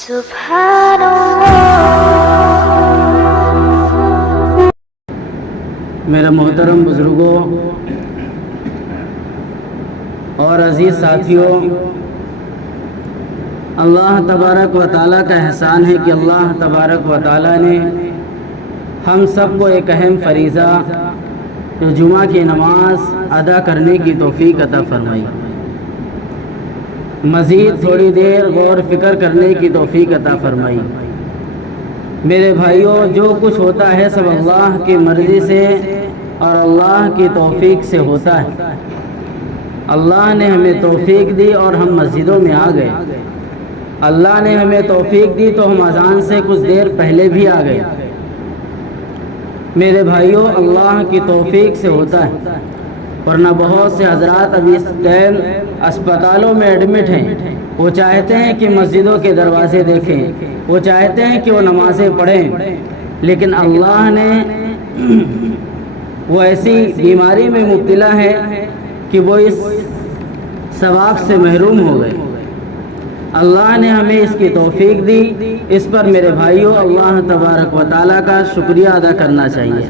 سبحان اللہ۔ میرے محترم بزرگوں اور عزیز ساتھیوں، اللہ تبارک و تعالیٰ کا احسان ہے کہ اللہ تبارک و تعالیٰ نے ہم سب کو ایک اہم فریضہ جو جمعہ کی نماز ادا کرنے کی توفیق عطا فرمائی، مزید تھوڑی دیر غور فکر کرنے کی توفیق عطا فرمائی۔ میرے بھائیوں، جو کچھ ہوتا ہے سب اللہ کی مرضی سے اور اللہ کی توفیق سے ہوتا ہے۔ اللہ نے ہمیں توفیق دی اور ہم مسجدوں میں آ گئے۔ اللہ نے ہمیں توفیق دی تو ہم اذان سے کچھ دیر پہلے بھی آ گئے۔ میرے بھائیوں، اللہ کی توفیق سے ہوتا ہے، ورنہ بہت سے حضرات ابھی اس ٹائم اسپتالوں میں ایڈمٹ ہیں۔ وہ چاہتے ہیں کہ مسجدوں کے دروازے دیکھیں، وہ چاہتے ہیں کہ وہ نمازیں پڑھیں، لیکن اللہ نے وہ ایسی بیماری میں مبتلا ہے کہ وہ اس ثواب سے محروم ہو گئے۔ اللہ نے ہمیں اس کی توفیق دی، اس پر میرے بھائیوں اللہ تبارک و تعالیٰ کا شکریہ ادا کرنا چاہیے،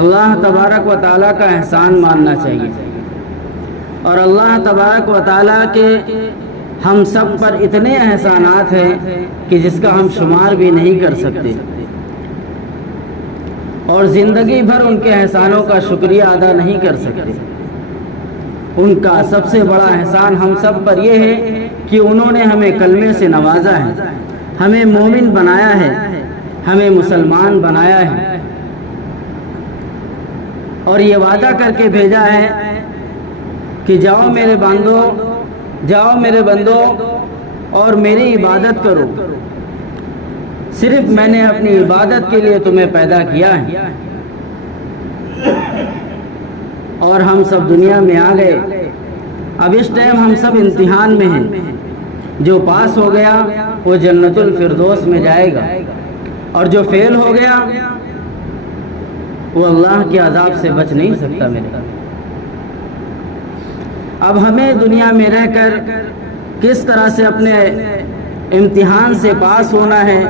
اللہ تبارک و تعالیٰ کا احسان ماننا چاہیے، اور اللہ تبارک و تعالیٰ کے ہم سب پر اتنے احسانات ہیں کہ جس کا ہم شمار بھی نہیں کر سکتے، اور زندگی بھر ان کے احسانوں کا شکریہ ادا نہیں کر سکتے۔ ان کا سب سے بڑا احسان ہم سب پر یہ ہے کہ انہوں نے ہمیں کلمے سے نوازا ہے، ہمیں مومن بنایا ہے، ہمیں مسلمان بنایا ہے، اور یہ وعدہ کر کے بھیجا ہے کہ جاؤ میرے بندو اور میری عبادت کرو۔ صرف میں نے اپنی عبادت کے لیے تمہیں پیدا کیا ہے، اور ہم سب دنیا میں آ گئے۔ اب اس ٹائم ہم سب امتحان میں ہیں، جو پاس ہو گیا وہ جنت الفردوس میں جائے گا، اور جو فیل ہو گیا وہ اللہ کے عذاب سے بچ نہیں سکتا۔ میرے اب ہمیں دنیا میں رہ کر کس طرح سے اپنے امتحان سے پاس ہونا ہے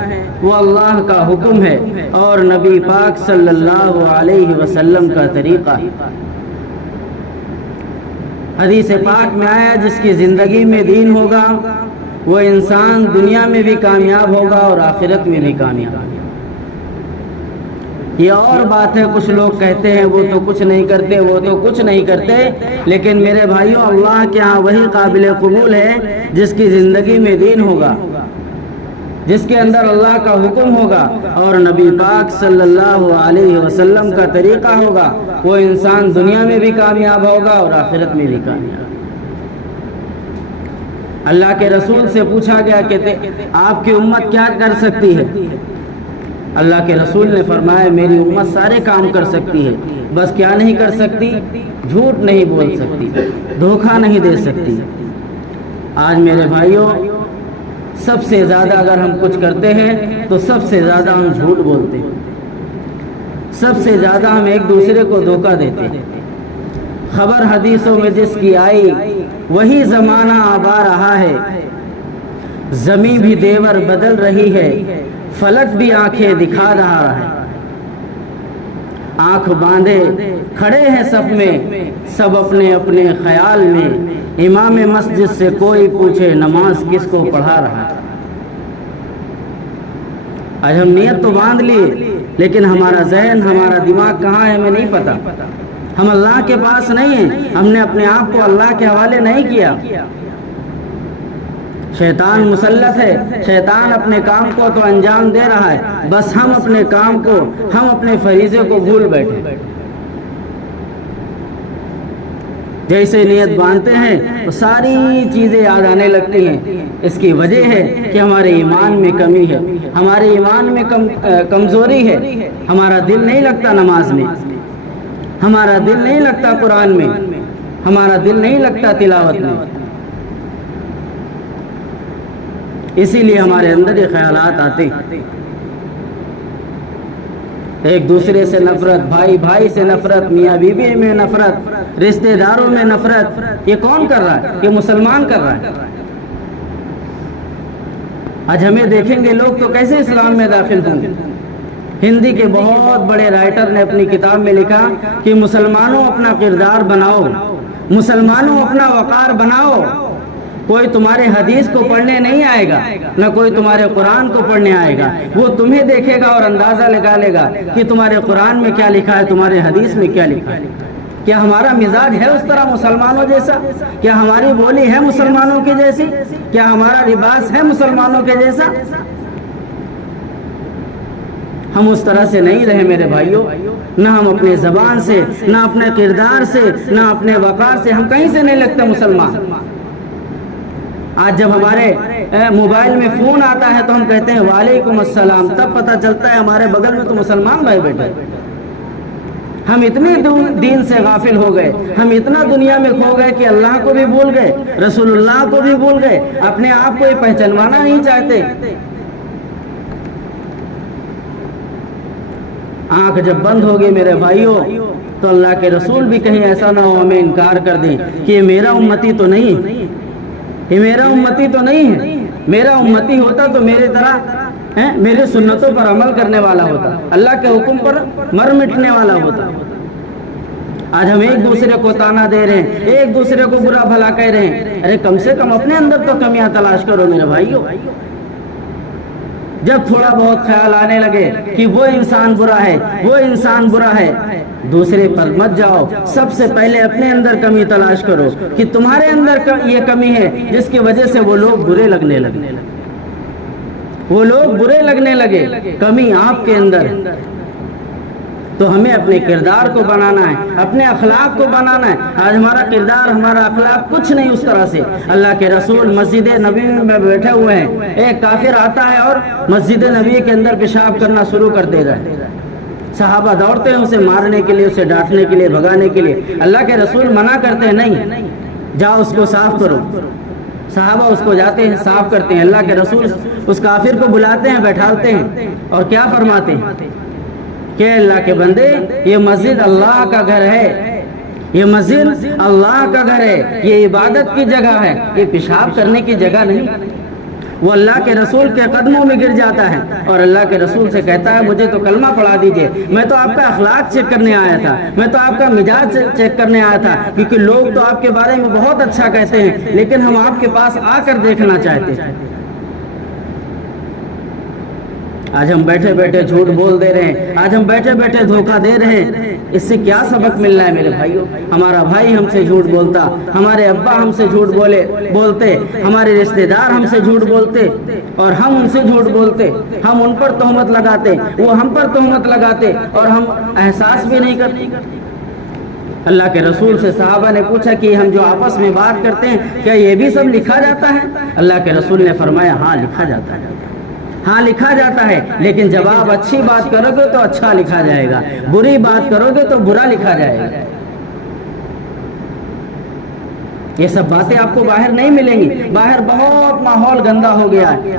وہ اللہ کا حکم ہے اور نبی پاک صلی اللہ علیہ وسلم کا طریقہ۔ حدیث پاک میں آیا جس کی زندگی میں دین ہوگا وہ انسان دنیا میں بھی کامیاب ہوگا اور آخرت میں بھی کامیاب۔ یہ اور بات ہے، کچھ لوگ کہتے ہیں وہ تو کچھ نہیں کرتے، وہ تو کچھ نہیں کرتے، لیکن میرے بھائیوں اللہ کے ہاں وہی قابل قبول ہے جس کی زندگی میں دین ہوگا، جس کے اندر اللہ کا حکم ہوگا اور نبی پاک صلی اللہ علیہ وسلم کا طریقہ ہوگا۔ وہ انسان دنیا میں بھی کامیاب ہوگا اور آخرت میں بھی کامیاب۔ اللہ کے رسول سے پوچھا گیا کہ آپ کی امت کیا کر سکتی ہے؟ اللہ کے رسول نے فرمایا میری امت سارے کام کر سکتی ہے، بس کیا نہیں کر سکتی؟ جھوٹ نہیں بول سکتی، دھوکہ نہیں دے سکتی۔ آج میرے بھائیوں سب سے زیادہ اگر ہم کچھ کرتے ہیں تو سب سے زیادہ ہم جھوٹ بولتے ہیں، سب سے زیادہ ہم ایک دوسرے کو دھوکہ دیتے ہیں۔ خبر حدیثوں میں جس کی آئی وہی زمانہ آبا رہا ہے، زمین بھی دیور بدل رہی ہے، فلک بھی آنکھیں دکھا رہا ہے۔ آنکھ باندھے کھڑے ہیں صف میں سب اپنے اپنے خیال میں، امام مسجد سے کوئی پوچھے نماز کس کو پڑھا رہا ہے۔ آج ہم نیت تو باندھ لیے لیکن ہمارا ذہن ہمارا دماغ کہاں ہے ہمیں نہیں پتا۔ ہم اللہ کے پاس نہیں ہیں، ہم نے اپنے آپ کو اللہ کے حوالے نہیں کیا۔ شیطان مسلط ہے، شیطان اپنے کام کو تو انجام دے رہا ہے، بس ہم اپنے کام کو، ہم اپنے فریضے کو بھول بیٹھے۔ جیسے نیت باندھتے ہیں تو ساری چیزیں یاد آنے لگتی ہیں۔ اس کی وجہ ہے کہ ہمارے ایمان میں کمی ہے، ہمارے ایمان میں کمزوری ہے۔ ہمارا دل نہیں لگتا نماز میں، ہمارا دل نہیں لگتا قرآن میں، ہمارا دل نہیں لگتا تلاوت میں، اسی لیے ہمارے اندر یہ خیالات آتے ہیں۔ ایک دوسرے سے نفرت، بھائی بھائی سے نفرت، میاں بیوی میں نفرت، رشتہ داروں میں نفرت، یہ کون کر رہا ہے؟ یہ مسلمان کر رہا ہے۔ آج ہمیں دیکھیں گے لوگ تو کیسے اسلام میں داخل ہوں گے۔ ہندی کے بہت بڑے رائٹر نے اپنی کتاب میں لکھا کہ مسلمانوں اپنا کردار بناؤ، مسلمانوں اپنا وقار بناؤ، کوئی تمہارے حدیث کو پڑھنے نہیں آئے گا، نہ کوئی تمہارے قرآن کو پڑھنے آئے گا، وہ تمہیں دیکھے گا اور اندازہ لگا لے گا کہ تمہارے قرآن میں کیا لکھا ہے، تمہارے حدیث میں کیا لکھا ہے۔ کیا ہمارا مزاج ہے اس طرح مسلمانوں جیسا؟ کیا ہماری بولی ہے مسلمانوں کی جیسی؟ کیا ہمارا لباس ہے مسلمانوں کے جیسا؟ ہم اس طرح سے نہیں رہے میرے بھائیوں، نہ ہم اپنے زبان سے، نہ اپنے کردار سے، نہ اپنے وقار سے، ہم کہیں سے نہیں لگتے مسلمان۔ آج جب ہمارے موبائل میں فون آتا ہے تو ہم کہتے ہیں وعلیکم السلام، تب پتہ چلتا ہے ہمارے بغل میں تو مسلمان بھائی بیٹھے۔ ہم اتنے دین سے غافل ہو گئے، ہم اتنا دنیا میں کھو گئے کہ اللہ کو بھی بھول گئے، رسول اللہ کو بھی بھول گئے، اپنے آپ کو یہ پہچانوانا نہیں چاہتے۔ آنکھ جب بند ہوگی میرے بھائیوں تو اللہ کے رسول بھی کہیں ایسا نہ ہو ہمیں انکار کر دیں کہ یہ میرا امتی تو نہیں، یہ میرا امتی تو نہیں ہے۔ میرا امتی ہوتا تو میرے طرح میرے سنتوں پر عمل کرنے والا ہوتا، اللہ کے حکم پر مر مٹنے والا ہوتا۔ آج ہم ایک دوسرے کو تانا دے رہے ہیں، ایک دوسرے کو برا بھلا کہہ رہے ہیں، ارے کم سے کم اپنے اندر تو کمیاں تلاش کرو میرے بھائیوں۔ جب تھوڑا بہت خیال آنے لگے کہ وہ انسان برا ہے، وہ انسان برا ہے، دوسرے پر مت جاؤ، سب سے پہلے اپنے اندر کمی تلاش کرو کہ تمہارے اندر یہ کمی ہے جس کی وجہ سے وہ لوگ برے لگنے لگے، وہ لوگ برے لگنے لگے، کمی آپ کے اندر۔ تو ہمیں اپنے کردار کو بنانا ہے، اپنے اخلاق کو بنانا ہے۔ آج ہمارا کردار، ہمارا اخلاق کچھ نہیں اس طرح سے۔ اللہ کے رسول مسجد نبی میں بیٹھے ہوئے ہیں، ایک کافر آتا ہے اور مسجد نبی کے اندر پیشاب کرنا شروع کر دے رہا ہے۔ صحابہ دوڑتے ہیں اسے مارنے کے لیے، اسے ڈانٹنے کے لیے، بھگانے کے لیے۔ اللہ کے رسول منع کرتے ہیں، نہیں، جاؤ اس کو صاف کرو۔ صحابہ اس کو جاتے ہیں، صاف کرتے ہیں۔ اللہ کے رسول اس کافر کو بلاتے ہیں، بیٹھالتے ہیں اور کیا فرماتے ہیں کہ اللہ کے بندے، یہ مسجد اللہ کا گھر ہے، یہ مسجد اللہ کا گھر ہے، یہ عبادت کی جگہ ہے، یہ پیشاب کرنے کی جگہ نہیں۔ وہ اللہ کے رسول کے قدموں میں گر جاتا ہے اور اللہ کے رسول سے کہتا ہے مجھے تو کلمہ پڑھا دیجئے، میں تو آپ کا اخلاق چیک کرنے آیا تھا، میں تو آپ کا مزاج چیک کرنے آیا تھا، کیونکہ لوگ تو آپ کے بارے میں بہت اچھا کہتے ہیں لیکن ہم آپ کے پاس آ کر دیکھنا چاہتے ہیں۔ آج ہم بیٹھے بیٹھے جھوٹ بول دے رہے ہیں، آج ہم بیٹھے بیٹھے دھوکہ دے رہے ہیں۔ اس سے کیا سبق مل رہا ہے میرے بھائیوں؟ ہمارا بھائی ہم سے جھوٹ بولتا، ہمارے ابا ہم سے جھوٹ بولتے، ہمارے رشتہ دار ہم سے جھوٹ بولتے اور ہم ان سے جھوٹ بولتے، ہم ان پر تہمت لگاتے، وہ ہم پر تہمت لگاتے اور ہم احساس بھی نہیں کرتے۔ اللہ کے رسول سے صحابہ نے پوچھا کہ ہم جو آپس میں بات کرتے ہیں کیا یہ بھی سب لکھا جاتا ہے؟ اللہ کے رسول نے فرمایا ہاں لکھا جاتا ہے، ہاں لکھا جاتا ہے، لیکن جب آپ اچھی بات کرو گے تو اچھا لکھا جائے گا، بری بات کرو گے تو برا لکھا جائے گا۔ یہ سب باتیں آپ کو باہر نہیں ملیں گی، باہر بہت ماحول گندا ہو گیا ہے۔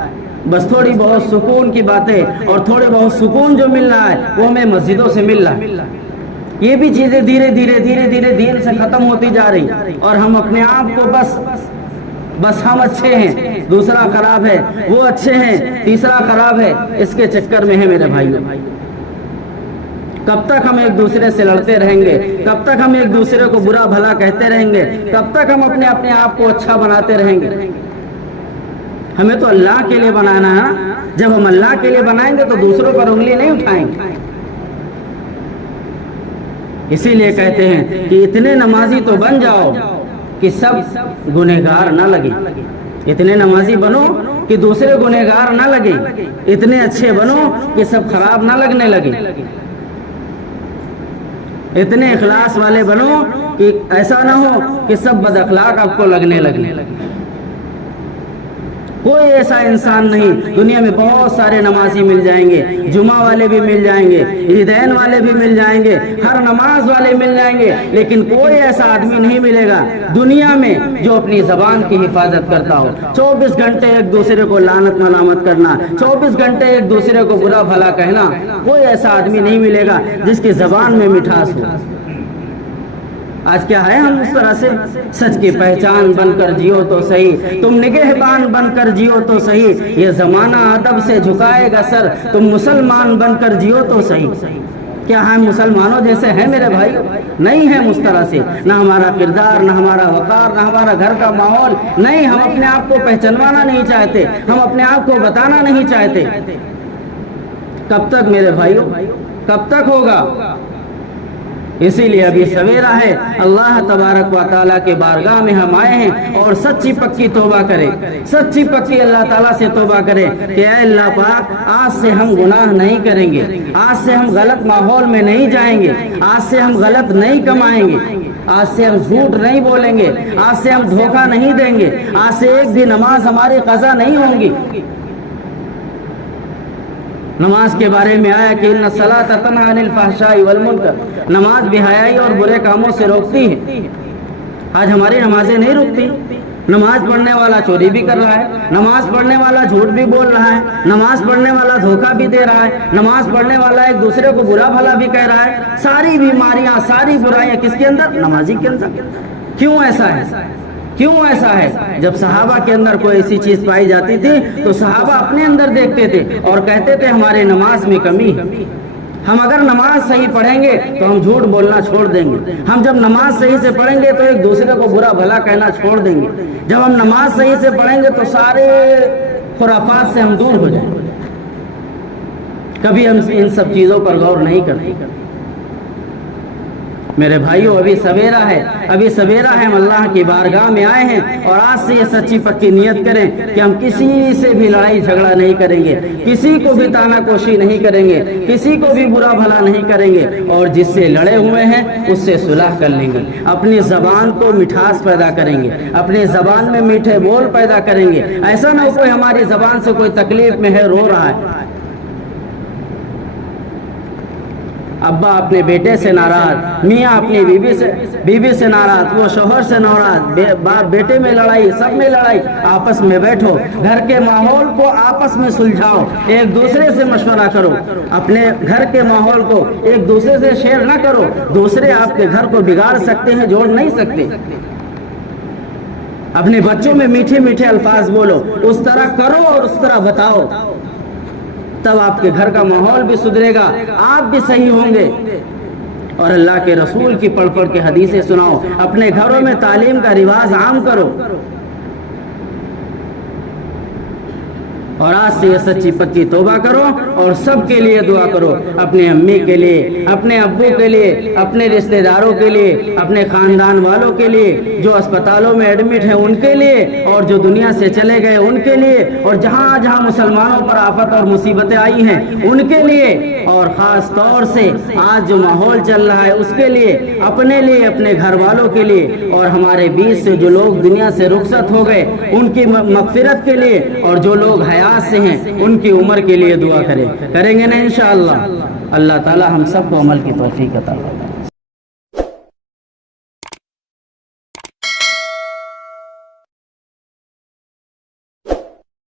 بس تھوڑی بہت سکون کی باتیں اور تھوڑے بہت سکون جو مل رہا ہے وہ ہمیں مسجدوں سے مل رہا ہے۔ یہ بھی چیزیں دھیرے دھیرے دین سے ختم ہوتی جا رہی اور ہم اپنے آپ کو بس ہم اچھے ہیں، دوسرا خراب ہے، وہ اچھے ہیں، تیسرا خراب ہے، اس کے چکر میں ہے میرے بھائیوں۔ کب تک ہم ایک دوسرے سے لڑتے رہیں گے؟ کب تک ہم ایک دوسرے کو برا بھلا کہتے رہیں گے؟ کب تک ہم اپنے آپ کو اچھا بناتے رہیں گے؟ ہمیں تو اللہ کے لیے بنانا ہے۔ جب ہم اللہ کے لیے بنائیں گے تو دوسروں پر انگلی نہیں اٹھائیں گے۔ اسی لیے کہتے ہیں کہ اتنے نمازی تو بن جاؤ کہ سب گنہگار نہ لگے، اتنے نمازی بنو کہ دوسرے گنہگار نہ لگے، اتنے اچھے بنو کہ سب خراب نہ لگنے لگے، اتنے اخلاص والے بنو کہ ایسا نہ ہو کہ سب بد اخلاق آپ کو لگنے لگے۔ کوئی ایسا انسان نہیں، دنیا میں بہت سارے نمازی مل جائیں گے، جمعہ والے بھی مل جائیں گے، عیدین والے بھی مل جائیں گے، ہر نماز والے مل جائیں گے، لیکن کوئی ایسا آدمی نہیں ملے گا دنیا میں جو اپنی زبان کی حفاظت کرتا ہو۔ 24 گھنٹے ایک دوسرے کو لعنت ملامت کرنا، 24 گھنٹے ایک دوسرے کو برا بھلا کہنا، کوئی ایسا آدمی نہیں ملے گا جس کی زبان میں مٹھاس ہو۔ آج کیا ہے ہم اس طرح سے سچ کی پہچان بن کر جیو تو صحیح، تم نگہبان بن کر جیو تو صحیح، یہ زمانہ ادب سے جھکائے گا سر، تم مسلمان بن کر جیو تو صحیح۔ کیا ہم مسلمانوں جیسے ہیں میرے بھائی؟ نہیں ہیں اس طرح سے، نہ ہمارا کردار، نہ ہمارا وقار، نہ ہمارا گھر کا ماحول، نہیں، ہم اپنے آپ کو پہچانوانا نہیں چاہتے، ہم اپنے آپ کو بتانا نہیں چاہتے۔ کب تک میرے بھائیوں، کب تک ہوگا؟ اسی لیے ابھی سویرا ہے، اللہ تبارک و تعالیٰ کے بارگاہ میں ہم آئے ہیں اور سچی پکی توبہ کریں، سچی پکی اللہ تعالیٰ سے توبہ کریں کہ اے اللہ پاک، آج سے ہم گناہ نہیں کریں گے، آج سے ہم غلط ماحول میں نہیں جائیں گے، آج سے ہم غلط نہیں کمائیں گے، آج سے ہم جھوٹ نہیں بولیں گے، آج سے ہم دھوکہ نہیں دیں گے، آج سے ایک بھی نماز ہماری قضا نہیں ہوں گی۔ نماز کے بارے میں آیا کہ ان الصلاۃ تنہی عن الفحشاء والمنکر، نماز بے حیائی اور برے کاموں سے روکتی ہے۔ آج ہماری نمازیں نہیں رکتی، نماز پڑھنے والا چوری بھی کر رہا ہے، نماز پڑھنے والا جھوٹ بھی بول رہا ہے، نماز پڑھنے والا دھوکہ بھی دے رہا ہے، نماز پڑھنے والا ایک دوسرے کو برا بھلا بھی کہہ رہا ہے۔ ساری بیماریاں، ساری برائیاں کس کے اندر؟ نمازی کے اندر۔ کیوں ایسا ہے؟ کیوں ایسا ہے؟ جب صحابہ کے اندر کوئی ایسی چیز پائی جاتی تھی تو صحابہ اپنے اندر دیکھتے تھے اور کہتے تھے ہمارے نماز میں کمی ہے، ہم اگر نماز صحیح پڑھیں گے تو ہم جھوٹ بولنا چھوڑ دیں گے، ہم جب نماز صحیح سے پڑھیں گے تو ایک دوسرے کو برا بھلا کہنا چھوڑ دیں گے، جب ہم نماز صحیح سے پڑھیں گے تو سارے خرافات سے ہم دور ہو جائیں گے۔ کبھی ہم ان سب چیزوں پر غور نہیں کرتے۔ میرے بھائیوں، ابھی سویرا ہے، ابھی سویرا ہے، ہم اللہ کی بارگاہ میں آئے ہیں اور آج سے یہ سچی پکی نیت کریں کہ ہم کسی سے بھی لڑائی جھگڑا نہیں کریں گے، کسی کو بھی تانا کوشی نہیں کریں گے، کسی کو بھی برا بھلا نہیں کریں گے، اور جس سے لڑے ہوئے ہیں اس سے صلح کر لیں گے، اپنی زبان کو مٹھاس پیدا کریں گے، اپنی زبان میں میٹھے بول پیدا کریں گے۔ ایسا نہ ہو کوئی ہماری زبان سے کوئی تکلیف میں ہے، رو رہا ہے، ابا اپنے بیٹے سے ناراض، میاں اپنی بیوی سے ناراض، وہ شوہر سے ناراض، باپ بیٹے میں لڑائی، سب میں لڑائی۔ آپس میں بیٹھو، گھر کے ماحول کو آپس میں سلجھاؤ، ایک دوسرے سے مشورہ کرو، اپنے گھر کے ماحول کو ایک دوسرے سے شیئر نہ کرو، دوسرے آپ کے گھر کو بگاڑ سکتے ہیں، جوڑ نہیں سکتے۔ اپنے بچوں میں میٹھے میٹھے الفاظ بولو، اس طرح کرو اور اس طرح بتاؤ، تب آپ کے گھر کا ماحول بھی سدھرے گا، آپ بھی صحیح ہوں گے۔ اور اللہ کے رسول کی پڑھ پڑھ کے حدیثیں سناؤ، اپنے گھروں میں تعلیم کا رواج عام کرو، اور آج سے یہ سچی پکی توبہ کرو اور سب کے لیے دعا کرو، اپنے امی کے لیے، اپنے ابو کے لیے، اپنے رشتہ داروں کے لیے، اپنے خاندان والوں کے لیے، جو اسپتالوں میں ایڈمٹ ہیں ان کے لیے، اور جو دنیا سے چلے گئے ان کے لیے، اور جہاں جہاں مسلمانوں پر آفت اور مصیبتیں آئی ہیں ان کے لیے، اور خاص طور سے آج جو ماحول چل رہا ہے اس کے لیے، اپنے لیے، اپنے گھر والوں کے لیے، اور ہمارے بیچ سے جو لوگ دنیا سے رخصت ہو گئے ان کی مغفرت کے لیے، اور جو لوگ حیات سے ہیں ان کی عمر کے لیے دعا کریں گے نا انشاءاللہ۔ اللہ تعالی ہم سب کو عمل کی توفیق عطا فرمائے۔